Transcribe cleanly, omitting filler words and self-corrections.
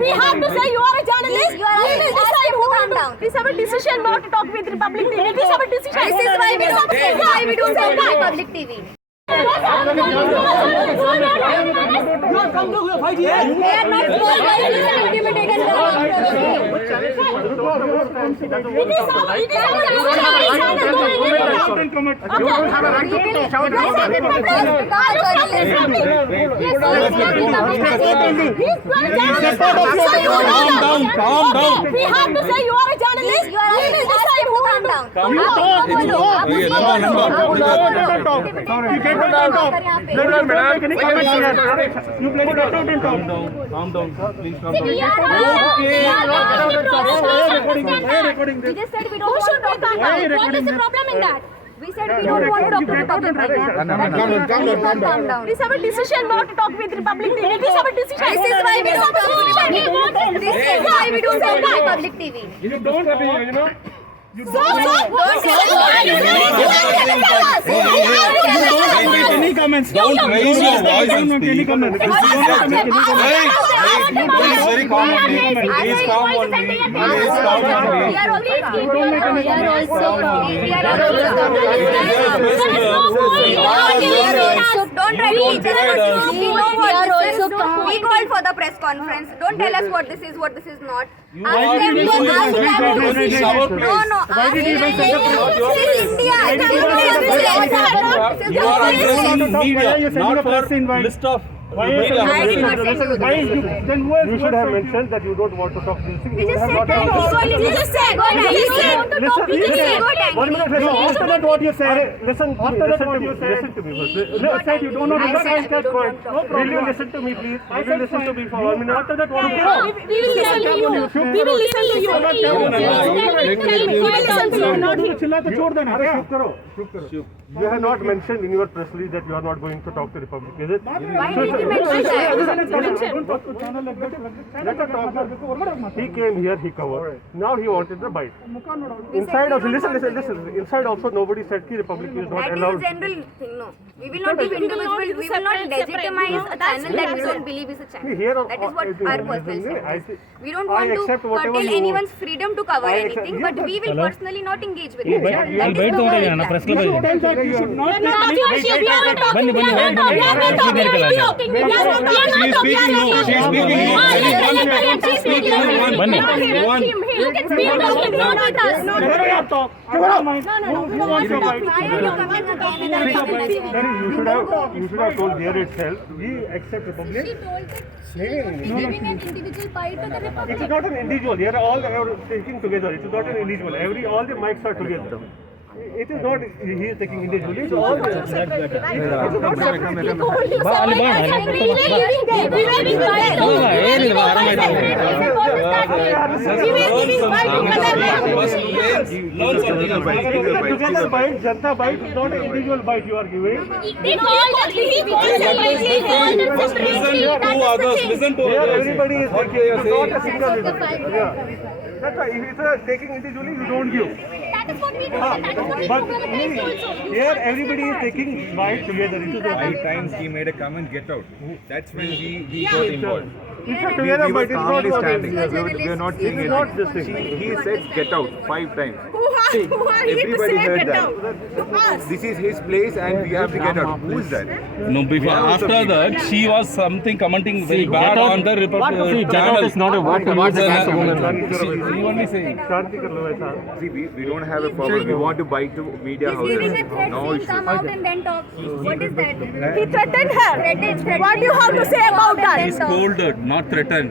We have to say you are a journalist. You are we will decide who calm down. This is our decision not to talk with Republic TV. This is our decision. This is why we don't say why we don't say public TV. We are not small You don't have a right to shout about Calm down. We have to say you are a journalist. You are we will decide who calm down. You can't talk. You don't make any comments here. You play it out and talk. Calm down. Please calm We down. We just said we don't want to talk to the public. What is the problem in that? We said we don't want to talk to the public right now. Calm down. This is our decision not to talk with Republic TV. This is our decision. This is why we don't talk to the public. This is why we don't say public TV. You don't have, you know. Any comments. Don't raise your voice and Any speak. comments. Please very calm only. Please calm only. Please calm only. We are don't try to each other. We know what this is. We called for the press conference. Don't tell us what this is not. Why did you say this is our place? No. Why did you even say This is India. You are addressing media, not for list of Why media. you should have mentioned that you don't want to talk to this thing. We just said that. We just said. One minute, listen. After that, what you say? Listen. After that, what you say? Listen to me first. You said you don't know. I said you don't want to talk. Will you listen to me, please? Will you listen to me for 1 minute? After that, what you say? We will listen to you. We will listen to you. You have not mentioned in your press release that you are not going to talk to the Republic, is it? Why did you mention that? Let us talk. He came here, he covered. Now he wanted the bite. Inside also, listen. Inside also nobody said the Republic is not That is a allowed. general thing, no. We will not give individual, we will not legitimize a channel that we don't believe is a channel. Here, That is what our personal sense is. We don't I want to accept whatever curtail you anyone's freedom to cover I accept- anything, yeah, but we will personally not engage with Yeah, it. yeah, That is yeah. the whole plan. You should not We are not talking. We are not talking. We are not talking. We are not You can speak out with not with us. Why are you coming again and again? You should have told here itself. We accept Republic. Giving an individual bite to the It Republic. is not an individual. Here all are taking together. It is not an individual. All the mics are together. It is not he is taking individually. It's all the. It is not together bite. Janta bite is not an individual bite you are giving. Listen to Here others. everybody is taking. Okay, It is not a single individual. Yeah. That's why if it is taking individually, you don't give. That is what we do. That is what we But programming also. here everybody is taking bite together. It is a 5 times he made a comment, get out. That's when we got involved. it's a together We bite. were It's not calmly what standing. it is. We were not saying It is not anything. this thing. He said get out 5 times. Who are you to Everybody say heard get that. out? To us. This is his place and we have to get out. Who is that? No, before after that, she was something commenting very bad on the channel. It's not a word. She only saying. Shanti kar lo aisa. See, we don't have a problem. We want to bite to media He's giving a houses. threat, No saying issue. come out and then talk. What is that? He threatened her. Threatened. What do you have to say about that? Scolded, not threatened.